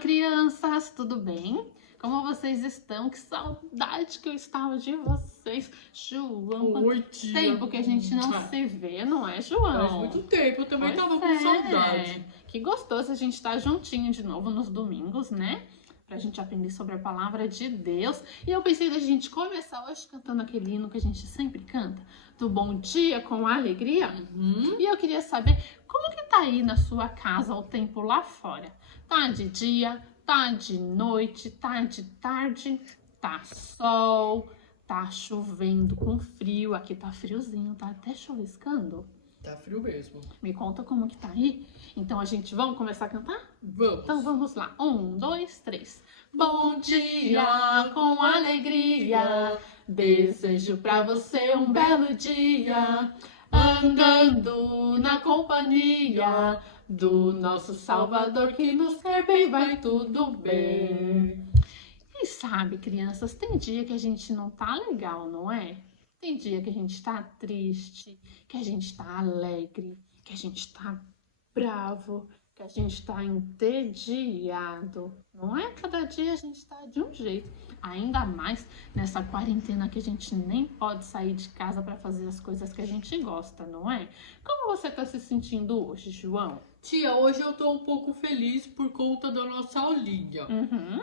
crianças, tudo bem? Como vocês estão? Que saudade que eu estava de vocês. João, Oi, quanto tia. tempo que a gente não se vê, não é, João? Faz muito tempo, eu também Pois tava com é. saudade. Que gostoso a gente estar juntinho de novo nos domingos, né? Pra gente aprender sobre a palavra de Deus. E eu pensei da gente começar hoje cantando aquele hino que a gente sempre canta, do Bom Dia com Alegria. E eu queria saber como que tá aí na sua casa o tempo lá fora? Tá de dia, tá de noite, tá de tarde, tá sol, tá chovendo com frio, aqui tá friozinho, tá até chuviscando. Tá frio mesmo. Me conta como que tá aí. Então vamos começar a cantar? Vamos. Então vamos lá. 1, 2, 3. Bom dia com alegria. Desejo pra você um belo dia. Andando na companhia do nosso Salvador que nos quer bem, vai tudo bem. E sabe, crianças, tem dia que a gente não tá legal, não é? Tem dia que a gente tá triste, que a gente tá alegre, que a gente tá bravo, que a gente tá entediado. Não é? Cada dia a gente tá de um jeito. Ainda mais nessa quarentena que a gente nem pode sair de casa para fazer as coisas que a gente gosta, não é? Como você tá se sentindo hoje, João? Tia, hoje eu tô um pouco feliz por conta da nossa aulinha.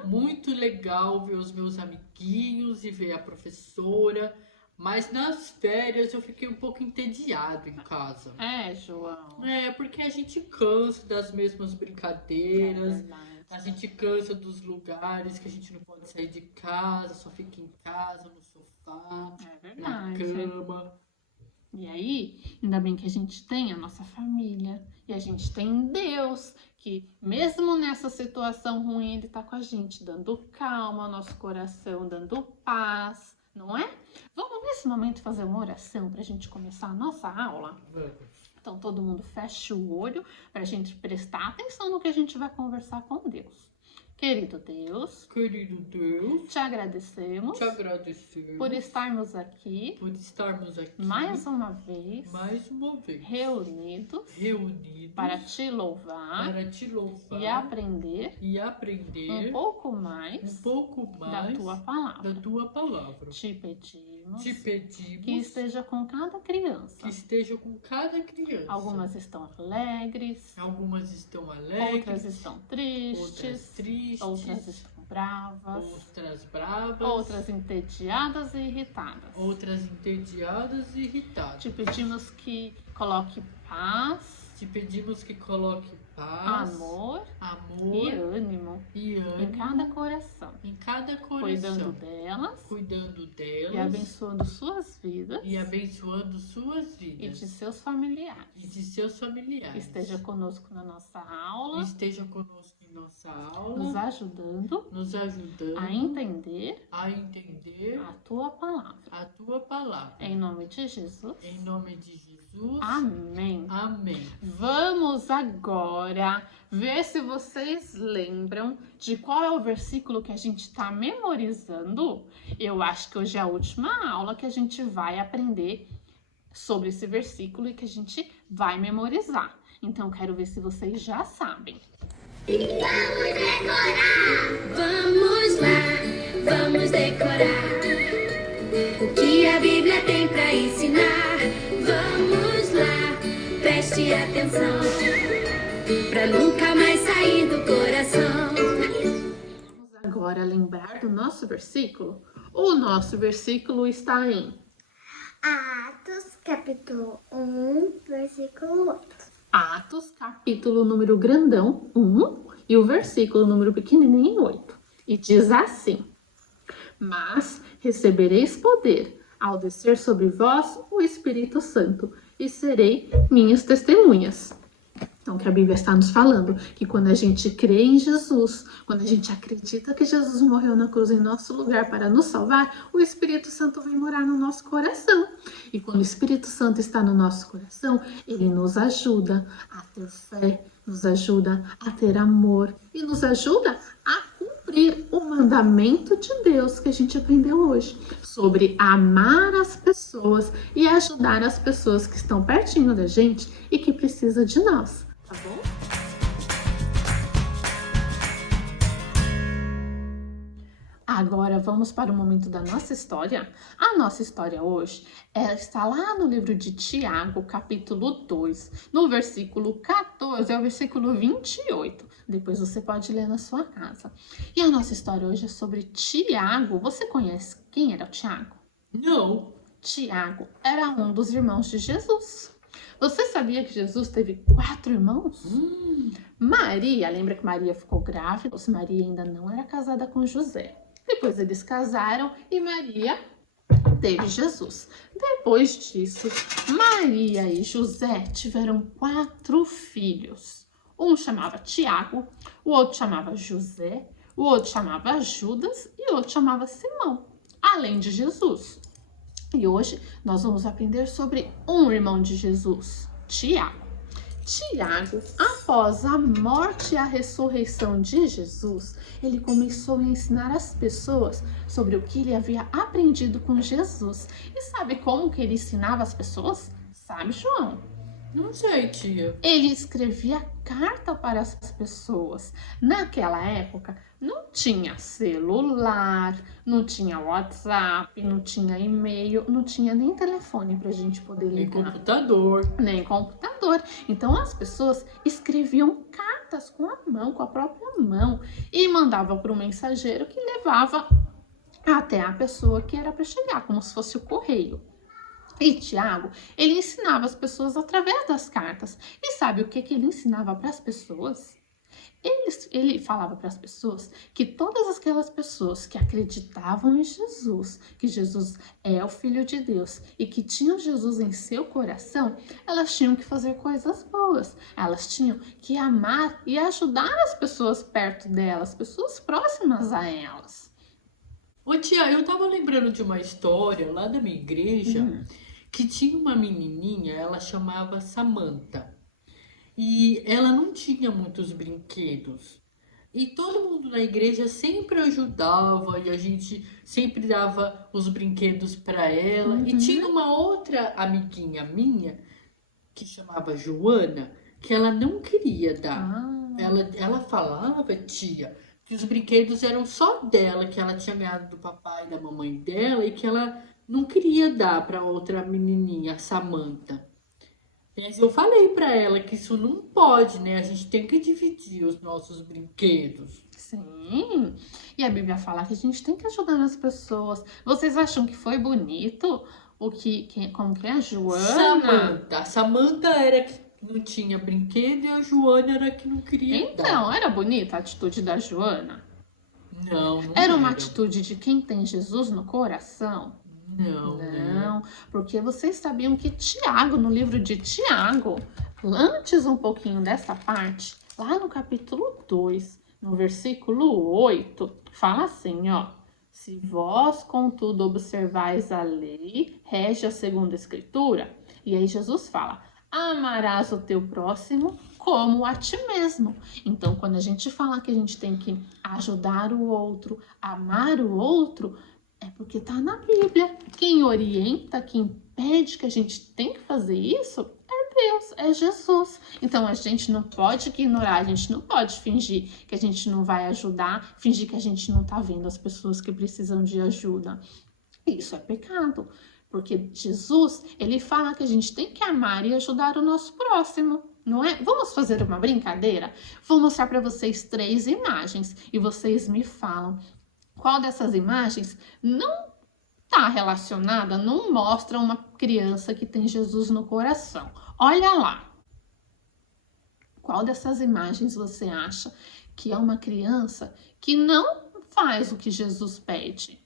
Muito legal ver os meus amiguinhos e ver a professora. Mas nas férias eu fiquei um pouco entediado em casa. É, João. É, porque a gente cansa das mesmas brincadeiras. A gente cansa dos lugares que a gente não pode sair de casa, só fica em casa, no sofá, É na verdade. cama. E aí, ainda bem que a gente tem a nossa família e a gente tem Deus, que mesmo nessa situação ruim, Ele tá com a gente, dando calma ao nosso coração, dando paz, não é? Vamos nesse momento fazer uma oração pra gente começar a nossa aula? Vamos. Então todo mundo fecha o olho pra gente prestar atenção no que a gente vai conversar com Deus. Querido Deus, Querido Deus, te agradecemos te agradecemos por estarmos aqui por estarmos aqui mais uma vez reunidos para te louvar para te louvar e aprender e aprender um pouco mais da tua palavra. da tua palavra. Te pedimos Te pedimos que esteja com cada criança. que esteja com cada criança. Algumas estão alegres, Algumas estão alegres, outras estão outras tristes, tristes, outras estão bravas, outras bravas, outras entediadas e irritadas. outras entediadas e irritadas. Te pedimos que coloque paz, Te pedimos que coloque paz, amor e amor ânimo e em ânimo cada coração, em cada cuidando coração, delas cuidando e delas abençoando suas vidas e abençoando suas e vidas de seus familiares. e de seus familiares. Esteja conosco na nossa aula, Esteja conosco em nossa aula, nos ajudando nos ajudando a entender a entender a tua palavra. a tua palavra. Em nome de Jesus. Em nome de Jesus. Amém. Amém. Vamos agora ver se vocês lembram de qual é o versículo que a gente está memorizando. Eu acho que hoje é a última aula que a gente vai aprender sobre esse versículo e que a gente vai memorizar. Então, quero ver se vocês já sabem. Vamos lá, vamos decorar o que a Bíblia tem pra ensinar. Vamos lá, preste atenção pra nunca mais sair do coração. Vamos agora lembrar do nosso versículo. O nosso versículo está em Atos, capítulo 1, versículo 8. Atos, capítulo número grandão, 1, e o versículo número pequenininho, 8. E diz assim: Mas recebereis poder ao descer sobre vós o Espírito Santo, e serei minhas testemunhas. Então, que a Bíblia está nos falando que quando a gente crê em Jesus, quando a gente acredita que Jesus morreu na cruz em nosso lugar para nos salvar, o Espírito Santo vem morar no nosso coração. E quando o Espírito Santo está no nosso coração, ele nos ajuda a ter fé, nos ajuda a ter amor e nos ajuda a cumprir o mandamento de Deus que a gente aprendeu hoje, sobre amar as pessoas e ajudar as pessoas que estão pertinho da gente e que precisam de nós. Tá bom? Agora vamos para o momento da nossa história. A nossa história hoje está lá no livro de Tiago, capítulo 2, no versículo 14 ao versículo 28. Depois você pode ler na sua casa. E a nossa história hoje é sobre Tiago. Você conhece quem era o Tiago? Não. Tiago era um dos irmãos de Jesus. Você sabia que Jesus teve 4 irmãos? Maria, lembra que Maria ficou grávida? Maria ainda não era casada com José. Depois eles casaram e Maria teve Jesus. Depois disso, Maria e José tiveram 4 filhos. Um chamava Tiago, o outro chamava José, o outro chamava Judas e o outro chamava Simão, além de Jesus. E hoje nós vamos aprender sobre um irmão de Jesus, Tiago. Tiago, após a morte e a ressurreição de Jesus, ele começou a ensinar as pessoas sobre o que ele havia aprendido com Jesus. E sabe como que ele ensinava as pessoas? Sabe, João? Não sei, tia. Ele escrevia carta para as pessoas. Naquela época, não tinha celular, não tinha WhatsApp, não tinha e-mail, não tinha nem telefone para a gente poder Nem ligar. computador. Nem computador. Então as pessoas escreviam cartas com a mão, com a própria mão, e mandavam para um mensageiro que levava até a pessoa que era para chegar, como se fosse o correio. E Tiago, ele ensinava as pessoas através das cartas. E sabe o que ele ensinava para as pessoas? Ele falava para as pessoas que todas aquelas pessoas que acreditavam em Jesus, que Jesus é o Filho de Deus e que tinham Jesus em seu coração, elas tinham que fazer coisas boas. Elas tinham que amar e ajudar as pessoas perto delas, pessoas próximas a elas. Ô tia, eu tava lembrando de uma história lá da minha igreja que tinha uma menininha, ela chamava Samantha. E ela não tinha muitos brinquedos. E todo mundo na igreja sempre ajudava e a gente sempre dava os brinquedos para ela. E tinha uma outra amiguinha minha que chamava Joana, que ela não queria dar. Ela falava, tia, que os brinquedos eram só dela, que ela tinha ganhado do papai e da mamãe dela e que ela não queria dar para outra menininha, a Samantha. Mas eu falei para ela que isso não pode, né? A gente tem que dividir os nossos brinquedos. Sim, e a Bíblia fala que a gente tem que ajudar as pessoas. Vocês acham que foi bonito como que é a Joana? Samantha era que não tinha brinquedo e a Joana era que não queria dar. Então, era bonita a atitude da Joana? Não Era uma atitude de quem tem Jesus no coração? Não, Não, porque vocês sabiam que Tiago, no livro de Tiago, antes um pouquinho dessa parte, lá no capítulo 2, no versículo 8, fala assim, ó. Se vós, contudo, observais a lei, rege a segunda escritura. E aí Jesus fala, amarás o teu próximo como a ti mesmo. Então, quando a gente fala que a gente tem que ajudar o outro, amar o outro, é porque tá na Bíblia. Quem orienta, quem pede que a gente tem que fazer isso é Deus, é Jesus. Então a gente não pode ignorar, a gente não pode fingir que a gente não vai ajudar, fingir que a gente não tá vendo as pessoas que precisam de ajuda. Isso é pecado, porque Jesus, ele fala que a gente tem que amar e ajudar o nosso próximo. Não é? Vamos fazer uma brincadeira? Vou mostrar para vocês 3 imagens e vocês me falam qual dessas imagens não está relacionada, não mostra uma criança que tem Jesus no coração. Olha lá. Qual dessas imagens você acha que é uma criança que não faz o que Jesus pede?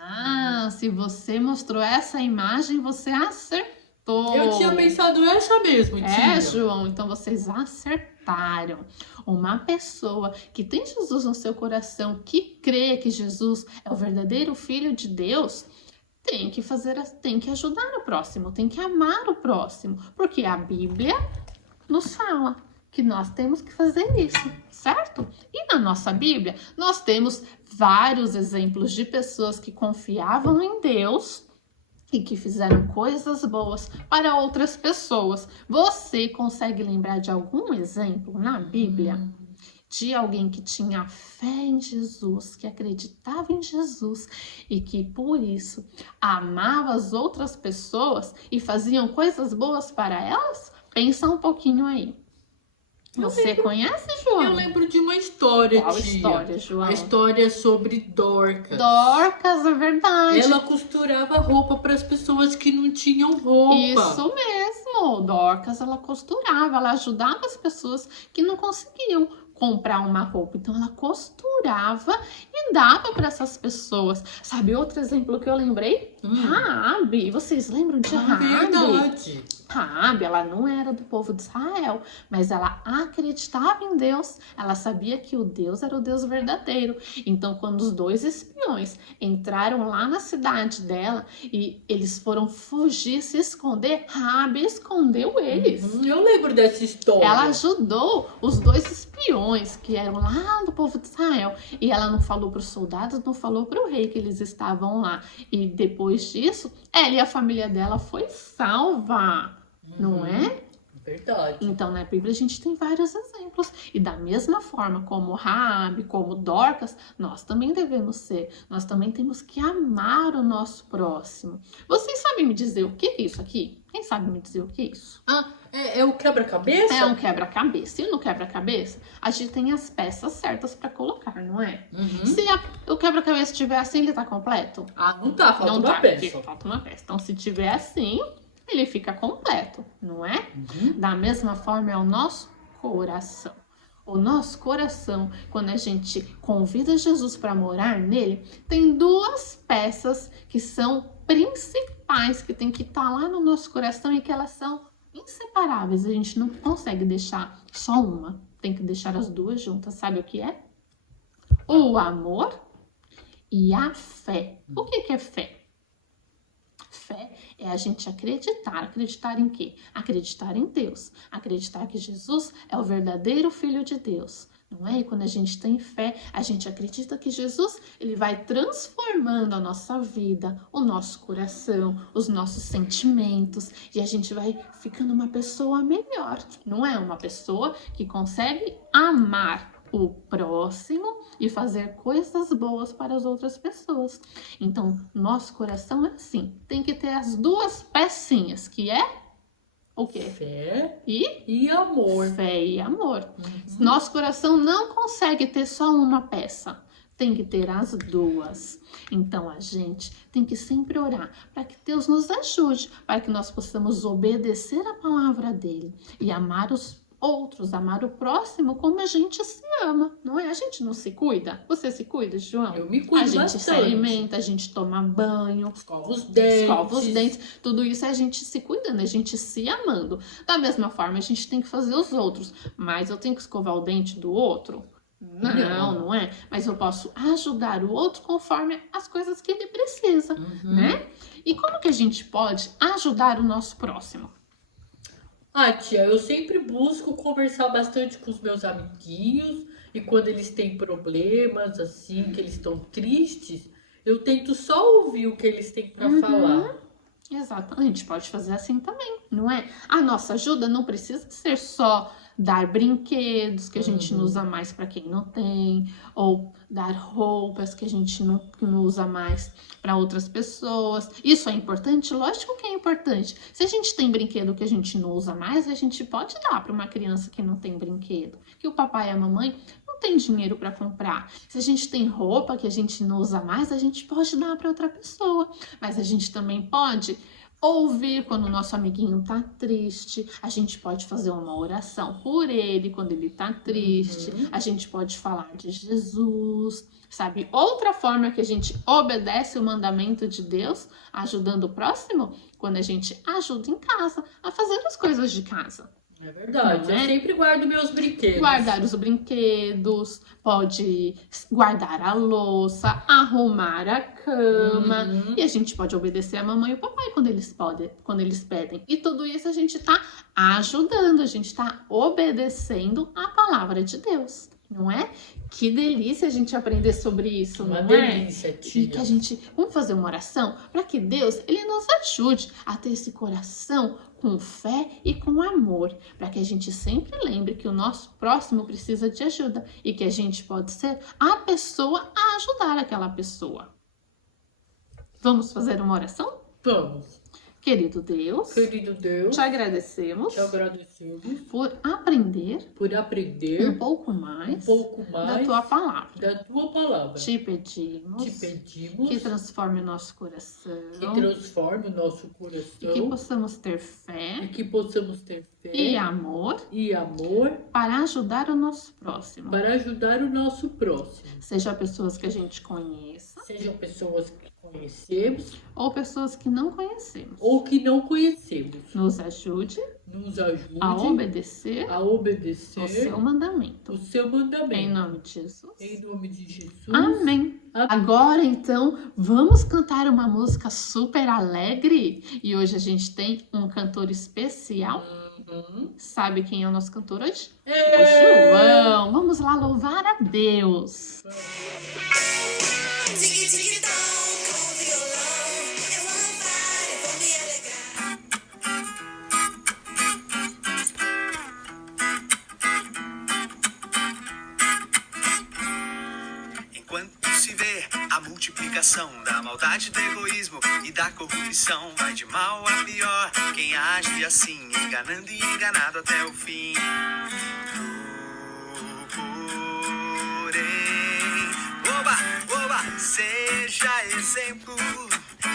Ah, se você mostrou essa imagem, você acertou. Eu tinha pensado essa mesmo, tia. É, João, então vocês acertaram. Uma pessoa que tem Jesus no seu coração, que crê que Jesus é o verdadeiro Filho de Deus, tem que ajudar o próximo, tem que amar o próximo, porque a Bíblia nos fala que nós temos que fazer isso, certo? E na nossa Bíblia, nós temos vários exemplos de pessoas que confiavam em Deus e que fizeram coisas boas para outras pessoas. Você consegue lembrar de algum exemplo na Bíblia? de alguém que tinha fé em Jesus, que acreditava em Jesus e que por isso amava as outras pessoas e faziam coisas boas para elas? Pensa um pouquinho aí. Você conhece, João? Eu lembro de uma história, Qual tia. história, João? A história sobre Dorcas. Dorcas, é verdade. Ela costurava roupa para as pessoas que não tinham roupa. Isso mesmo, Dorcas, ela costurava, ela ajudava as pessoas que não conseguiam comprar uma roupa. Então ela costurava e dava para essas pessoas. Sabe outro exemplo que eu lembrei? Raabe. Vocês lembram de Raabe? Verdade. Raabe, ela não era do povo de Israel, mas ela acreditava em Deus. Ela sabia que o Deus era o Deus verdadeiro. Então, quando os 2 espiões entraram lá na cidade dela e eles foram fugir, se esconder, Raabe escondeu eles. Eu lembro dessa história. Ela ajudou os 2 espiões que eram lá do povo de Israel. E ela não falou para os soldados, não falou para o rei que eles estavam lá. E depois disso, ela e a família dela foi salva. Não é? Verdade. Então, na Bíblia, a gente tem vários exemplos. E da mesma forma como Raabe, como Dorcas, nós também devemos ser. Nós também temos que amar o nosso próximo. Vocês sabem me dizer o que é isso aqui? Quem sabe me dizer o que é isso? É o quebra-cabeça? É um quebra-cabeça. E no quebra-cabeça, a gente tem as peças certas para colocar, não é? Se o quebra-cabeça estiver assim, ele tá completo? Não tá, falta Não uma tá, peça. porque falta uma peça. Então, se tiver assim, ele fica completo, não é? Da mesma forma é o nosso coração. O nosso coração, quando a gente convida Jesus para morar nele, tem 2 peças que são principais, que tem que estar lá no nosso coração e que elas são inseparáveis. A gente não consegue deixar só uma, tem que deixar as 2 juntas. Sabe o que é? O amor e a fé. O que é fé? Fé é a gente acreditar. Acreditar em quê? Acreditar em Deus. Acreditar que Jesus é o verdadeiro Filho de Deus. Não é? E quando a gente tem fé, a gente acredita que Jesus, ele vai transformando a nossa vida, o nosso coração, os nossos sentimentos, e a gente vai ficando uma pessoa melhor. Não é? Uma pessoa que consegue amar o próximo e fazer coisas boas para as outras pessoas. Então, nosso coração é assim, tem que ter as 2 pecinhas, que é o quê? Fé E e amor. fé e amor. Nosso coração não consegue ter só uma peça, tem que ter as 2. Então a gente tem que sempre orar para que Deus nos ajude, para que nós possamos obedecer a palavra dele e amar os outros, amar o próximo como a gente se ama, não é? A gente não se cuida? Você se cuida, João? Eu me cuido A gente se bastante. alimenta, a gente toma banho, Escova os dentes. escova os dentes, tudo isso é a gente se cuidando, a gente se amando. Da mesma forma, a gente tem que fazer os outros, mas eu tenho que escovar o dente do outro? Não é. Mas eu posso ajudar o outro conforme as coisas que ele precisa, né? E como que a gente pode ajudar o nosso próximo? Tia, eu sempre busco conversar bastante com os meus amiguinhos e quando eles têm problemas, assim, que eles estão tristes, eu tento só ouvir o que eles têm para falar. Exatamente, pode fazer assim também, não é? A nossa ajuda não precisa ser só dar brinquedos que a gente não usa mais para quem não tem, ou dar roupas que a gente não usa mais para outras pessoas. Isso é importante? Lógico que é importante. Se a gente tem brinquedo que a gente não usa mais, a gente pode dar para uma criança que não tem brinquedo, que o papai e a mamãe não tem dinheiro para comprar. Se a gente tem roupa que a gente não usa mais, a gente pode dar para outra pessoa. Mas a gente também pode ouvir quando o nosso amiguinho tá triste, a gente pode fazer uma oração por ele quando ele tá triste, a gente pode falar de Jesus, sabe? Outra forma que a gente obedece o mandamento de Deus, ajudando o próximo, quando a gente ajuda em casa, a fazer as coisas de casa. É verdade, Não é? eu sempre guardo meus brinquedos. Guardar os brinquedos, pode guardar a louça, arrumar a cama. E a gente pode obedecer a mamãe e o papai quando eles pedem. E tudo isso a gente tá ajudando, a gente tá obedecendo a palavra de Deus. Não é? Que delícia a gente aprender sobre isso, Uma não delícia, é? tia. E que a gente... Vamos fazer uma oração para que Deus, Ele nos ajude a ter esse coração com fé e com amor. Para que a gente sempre lembre que o nosso próximo precisa de ajuda. E que a gente pode ser a pessoa a ajudar aquela pessoa. Vamos fazer uma oração? Vamos. Querido Deus, Querido Deus, te agradecemos te agradecemos por aprender por aprender um pouco mais da da tua palavra. da tua palavra. Te pedimos Te pedimos que transforme o nosso coração que transforme o nosso e coração que possamos ter e fé que possamos ter fé e amor para ajudar o nosso próximo. ajudar o nosso próximo. Seja pessoas que a gente conheça Sejam pessoas que conhecemos ou pessoas que não conhecemos. ou que não conhecemos. Nos ajude Nos ajude a obedecer a obedecer o seu mandamento. o seu mandamento. Em nome de Jesus. Em nome de Jesus. Amém. Agora, então, vamos cantar uma música super alegre. E hoje a gente tem um cantor especial. Uhum. Sabe quem é o nosso cantor hoje? O É. João. Vamos lá louvar a Deus. Enquanto se vê a multiplicação da maldade, do egoísmo e da corrupção, vai de mal a pior quem age assim, enganando e enganado até o fim. Porém, oba, seja exemplo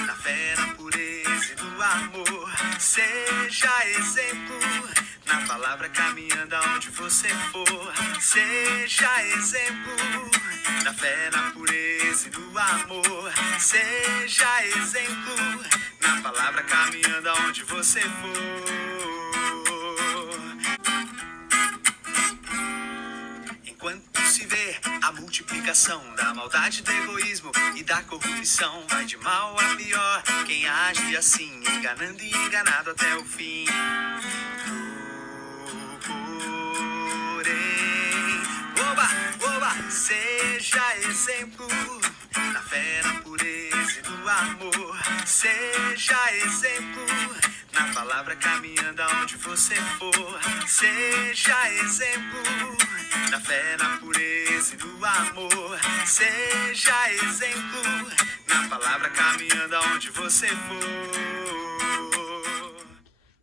na fé, na pureza e no amor. Seja exemplo na palavra, caminhando aonde você for. Seja exemplo na fé, na pureza e no amor. Seja exemplo na palavra, caminhando aonde você for. Enquanto se vê a multiplicação da maldade, do egoísmo e da corrupção, vai de mal a pior quem age assim, enganando e enganado até o fim. Porém, oba, seja exemplo na fé, na pureza e no amor. Seja exemplo na palavra, caminhando aonde você for. Seja exemplo na fé, na pureza e no amor. Seja exemplo na palavra, caminhando aonde você for.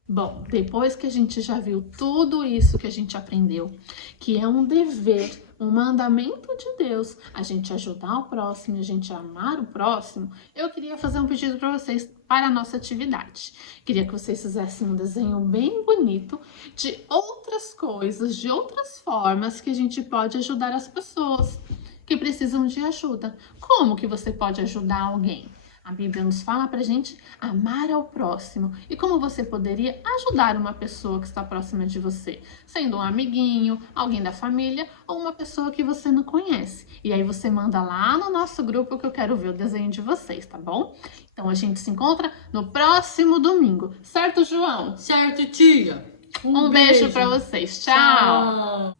Bom, depois que a gente já viu tudo isso que a gente aprendeu, que é um dever, um mandamento de Deus, a gente ajudar o próximo, a gente amar o próximo, eu queria fazer um pedido para vocês para a nossa atividade. Queria que vocês fizessem um desenho bem bonito de outras coisas, de outras formas que a gente pode ajudar as pessoas que precisam de ajuda. Como que você pode ajudar alguém? A Bíblia nos fala pra gente amar ao próximo. E como você poderia ajudar uma pessoa que está próxima de você? Sendo um amiguinho, alguém da família ou uma pessoa que você não conhece. E aí você manda lá no nosso grupo que eu quero ver o desenho de vocês, tá bom? Então a gente se encontra no próximo domingo. Certo, João? Certo, tia? Um beijo pra vocês. Tchau! Tchau!